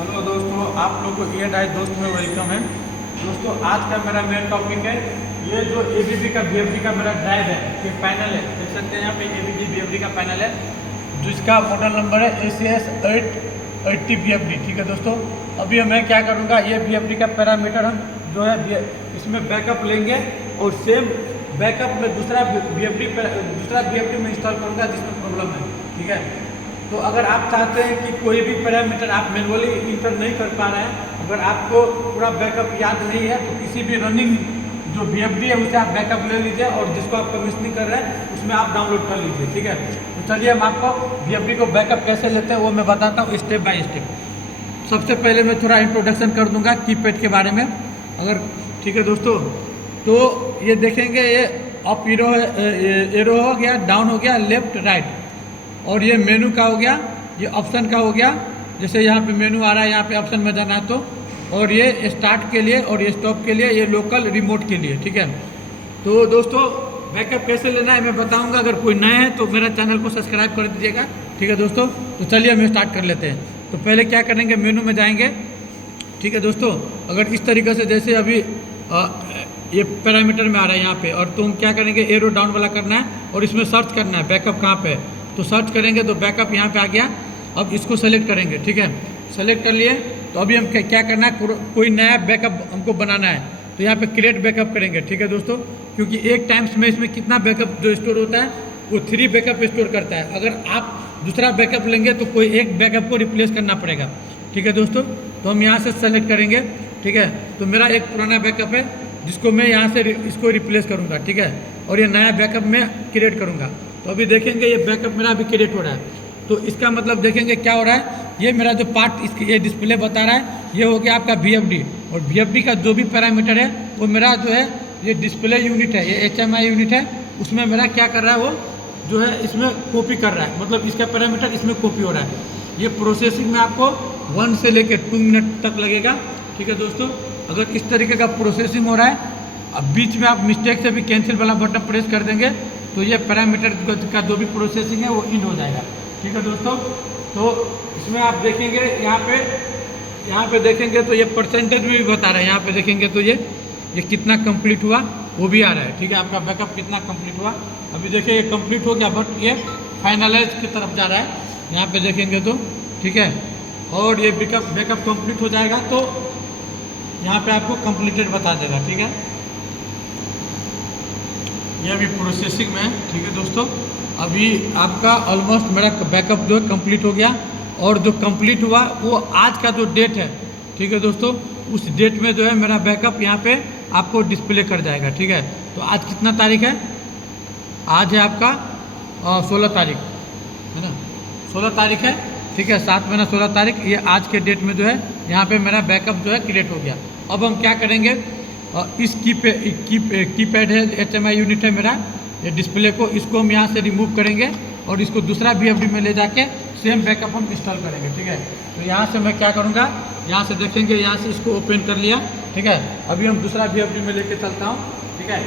Hello दोस्तों, आप लोग को ये डाइट दोस्त में वेलकम है। दोस्तों, आज का मेरा मेन टॉपिक है ये जो एबीबी का बीएफडी का मेरा ड्राइव है, ये पैनल है। देख सकते हैं यहाँ पे एबीबी बीएफडी का पैनल है, जिसका मॉडल नंबर है ACS 880 बीएफडी। ठीक है दोस्तों, अभी मैं क्या करूँगा, ये बीएफडी का पैरामीटर हम जो है इसमें बैकअप लेंगे और सेम बैकअप में दूसरा बीएफडी में इंस्टॉल करूँगा जिसमें प्रॉब्लम है। ठीक है, तो अगर आप चाहते हैं कि कोई भी पैरामीटर आप मैनुअली इंटर नहीं कर पा रहे हैं, अगर आपको पूरा बैकअप याद नहीं है, तो किसी भी रनिंग जो बीएफडी है उसे आप बैकअप ले लीजिए और जिसको आप कमीशनिंग कर रहे हैं उसमें आप डाउनलोड कर लीजिए। ठीक है, तो चलिए हम आपको बीएफडी को बैकअप कैसे लेते हैं वो मैं बताता हूँ स्टेप बाय स्टेप। सबसे पहले मैं थोड़ा इंट्रोडक्शन कर दूंगा कीपैड के बारे में। अगर ठीक है दोस्तों, तो ये देखेंगे ये अप एरो हो गया, डाउन हो गया, लेफ्ट राइट, और ये मेनू का हो गया, ये ऑप्शन का हो गया। जैसे यहाँ पे मेनू आ रहा है, यहाँ पे ऑप्शन में जाना है तो, और ये स्टार्ट के लिए और ये स्टॉप के लिए, ये लोकल रिमोट के लिए। ठीक है, तो दोस्तों बैकअप कैसे लेना है मैं बताऊंगा। अगर कोई नए हैं तो मेरा चैनल को सब्सक्राइब कर दीजिएगा। ठीक है दोस्तों, तो चलिए हम स्टार्ट कर लेते हैं। तो पहले क्या करेंगे, मेनू में जाएंगे। ठीक है दोस्तों, अगर इस तरीके से जैसे अभी ये पैरामीटर में आ रहा है यहाँ पे, और तो हम क्या करेंगे, एरो डाउन वाला करना है और इसमें सर्च करना है बैकअप कहाँ पे है। तो सर्च करेंगे तो बैकअप यहाँ पे आ गया। अब इसको सेलेक्ट करेंगे। ठीक है, सेलेक्ट कर लिए। तो अभी हम क्या करना है, कोई नया बैकअप हमको बनाना है, तो यहाँ पे क्रिएट बैकअप करेंगे। ठीक है दोस्तों, क्योंकि एक टाइम्स में इसमें कितना बैकअप जो स्टोर होता है वो 3 बैकअप स्टोर करता है। अगर आप दूसरा बैकअप लेंगे तो कोई एक बैकअप को रिप्लेस करना पड़ेगा। ठीक है दोस्तों, तो हम यहाँ से सेलेक्ट करेंगे। ठीक है, तो मेरा एक पुराना बैकअप है जिसको मैं यहाँ से इसको रिप्लेस करूँगा। ठीक है, और ये नया बैकअप मैं क्रिएट करूँगा। तो अभी देखेंगे ये बैकअप मेरा अभी क्रिएट हो रहा है। तो इसका मतलब देखेंगे क्या हो रहा है, ये मेरा जो पार्ट इसकी ये डिस्प्ले बता रहा है, ये हो गया आपका बीएफडी। और बीएफडी का जो भी पैरामीटर है वो मेरा जो है ये डिस्प्ले यूनिट है, ये HMI यूनिट है, उसमें मेरा क्या कर रहा है, वो जो है इसमें कॉपी कर रहा है। मतलब इसका पैरामीटर इसमें कॉपी हो रहा है। ये प्रोसेसिंग में आपको 1 से लेकर 2 मिनट तक लगेगा। ठीक है दोस्तों, अगर इस तरीके का प्रोसेसिंग हो रहा है, अब बीच में आप मिस्टेक से भी कैंसिल वाला बटन प्रेस कर देंगे तो ये पैरामीटर का जो भी प्रोसेसिंग है वो इंड हो जाएगा। ठीक है दोस्तों, तो इसमें आप देखेंगे यहाँ पे देखेंगे तो ये परसेंटेज में भी बता रहा है। यहाँ पे देखेंगे तो ये कितना कंप्लीट हुआ वो भी आ रहा है। ठीक है, आपका बैकअप कितना कंप्लीट हुआ। अभी देखिए ये कंप्लीट हो गया, बट ये फाइनलाइज की तरफ जा रहा है। यहाँ पे देखेंगे तो ठीक है, और ये बैकअप कंप्लीट हो जाएगा तो यहाँ पे आपको कंप्लीटेड बता देगा। ठीक है, ये अभी प्रोसेसिंग में है। ठीक है दोस्तों, अभी आपका ऑलमोस्ट मेरा बैकअप जो है कंप्लीट हो गया, और जो कंप्लीट हुआ वो आज का जो डेट है, ठीक है दोस्तों, उस डेट में जो है मेरा बैकअप यहाँ पे आपको डिस्प्ले कर जाएगा। ठीक है, तो आज कितना तारीख है, आज है आपका 16 तारीख है ना, 16 तारीख है। ठीक है, 7 महीना 16 तारीख, ये आज के डेट में जो है यहाँ पे मेरा बैकअप जो है क्रिएट हो गया। अब हम क्या करेंगे, इस कीपैड है, HMI यूनिट है मेरा, ये डिस्प्ले को, इसको हम यहाँ से रिमूव करेंगे और इसको दूसरा बीएफडी में ले जाके सेम बैकअप हम इंस्टॉल करेंगे। ठीक है, तो यहाँ से मैं क्या करूँगा, यहाँ से देखेंगे, यहाँ से इसको ओपन कर लिया। ठीक है, अभी हम दूसरा बीएफडी में लेके चलता हूँ। ठीक है,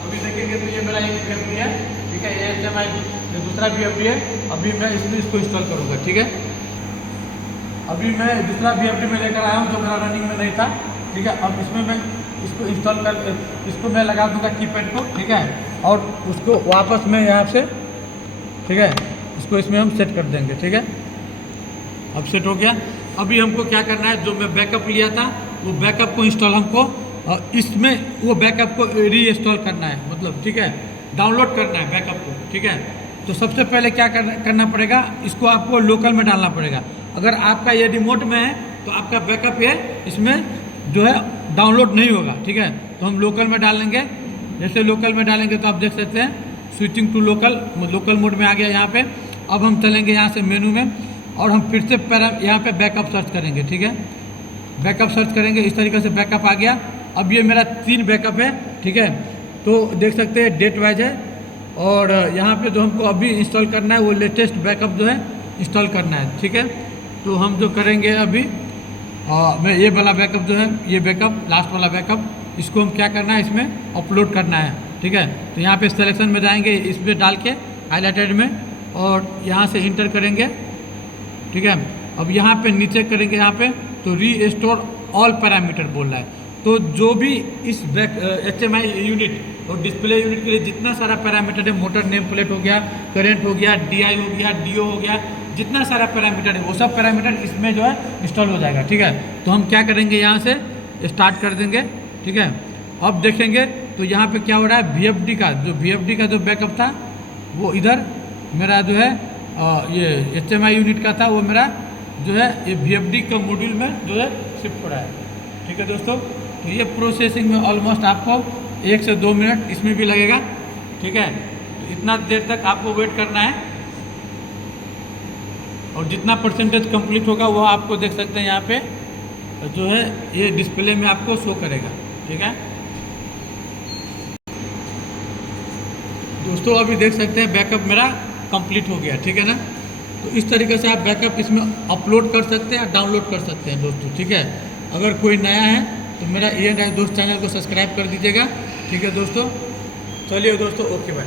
अभी देखेंगे तो ये मेरा एक बीएफडी है। ठीक है, ये HMI दूसरा बीएफडी है। अभी मैं इसमें इसको इंस्टॉल करूँगा। ठीक है, अभी मैं दूसरा बीएफडी में लेकर आया हूँ जो मेरा रनिंग में नहीं था। ठीक है, अब इसमें मैं इसको इंस्टॉल कर, इसको मैं लगा दूंगा कीपैड को। ठीक है, और उसको वापस मैं यहाँ से, ठीक है, इसको इसमें हम सेट कर देंगे। ठीक है, अब सेट हो गया। अभी हमको क्या करना है, जो मैं बैकअप लिया था वो बैकअप को इंस्टॉल हमको इसमें वो बैकअप को रीइंस्टॉल करना है, मतलब ठीक है, डाउनलोड करना है बैकअप को। ठीक है, तो सबसे पहले क्या करना पड़ेगा, इसको आपको लोकल में डालना पड़ेगा। अगर आपका ये रिमोट में है तो आपका बैकअप ये इसमें जो है डाउनलोड नहीं होगा। ठीक है, तो हम लोकल में डालेंगे। जैसे लोकल में डालेंगे तो आप देख सकते हैं स्विचिंग टू लोकल मोड में आ गया यहाँ पे। अब हम चलेंगे यहाँ से मेनू में और हम फिर से यहाँ पे बैकअप सर्च करेंगे। ठीक है, बैकअप सर्च करेंगे, इस तरीके से बैकअप आ गया। अब ये मेरा 3 बैकअप है। ठीक है, तो देख सकते हैं डेट वाइज है, और यहाँ पे जो हमको अभी इंस्टॉल करना है वो लेटेस्ट बैकअप जो है इंस्टॉल करना है। ठीक है, तो हम जो करेंगे अभी मैं ये वाला बैकअप जो है, ये बैकअप लास्ट वाला बैकअप, इसको हम क्या करना है, इसमें अपलोड करना है। ठीक है, तो यहाँ पे सिलेक्शन में जाएंगे, इसमें डाल के हाईलाइटेड में, और यहाँ से इंटर करेंगे। ठीक है, अब यहाँ पे नीचे करेंगे, यहाँ पे तो रीस्टोर ऑल पैरामीटर बोल रहा है। तो जो भी इस HMI यूनिट और डिस्प्ले यूनिट के लिए जितना सारा पैरामीटर है, मोटर नेम प्लेट हो गया, करंट हो गया, DI हो गया, DO हो गया, जितना सारा पैरामीटर है वो सब पैरामीटर इसमें जो है इंस्टॉल हो जाएगा। ठीक है, तो हम क्या करेंगे, यहाँ से स्टार्ट कर देंगे। ठीक है, अब देखेंगे तो यहाँ पे क्या हो रहा है, VFD का जो बैकअप था वो इधर मेरा जो है ये HMI यूनिट का था, वो मेरा जो है ये VFD का मॉड्यूल में जो है शिफ्ट हो रहा है। ठीक है दोस्तों, तो ये प्रोसेसिंग में ऑलमोस्ट आपको 1 से 2 मिनट इसमें भी लगेगा। ठीक है, तो इतना देर तक आपको वेट करना है और जितना परसेंटेज कंप्लीट होगा वो आपको देख सकते हैं यहाँ पे जो है ये डिस्प्ले में आपको शो करेगा। ठीक है दोस्तों, अभी देख सकते हैं बैकअप मेरा कंप्लीट हो गया। ठीक है ना, तो इस तरीके से आप बैकअप इसमें अपलोड कर सकते हैं, डाउनलोड कर सकते हैं दोस्तों। ठीक है, अगर कोई नया है तो मेरा ये दोस्त चैनल को सब्सक्राइब कर दीजिएगा। ठीक है दोस्तों, चलिए दोस्तों, ओके बाय।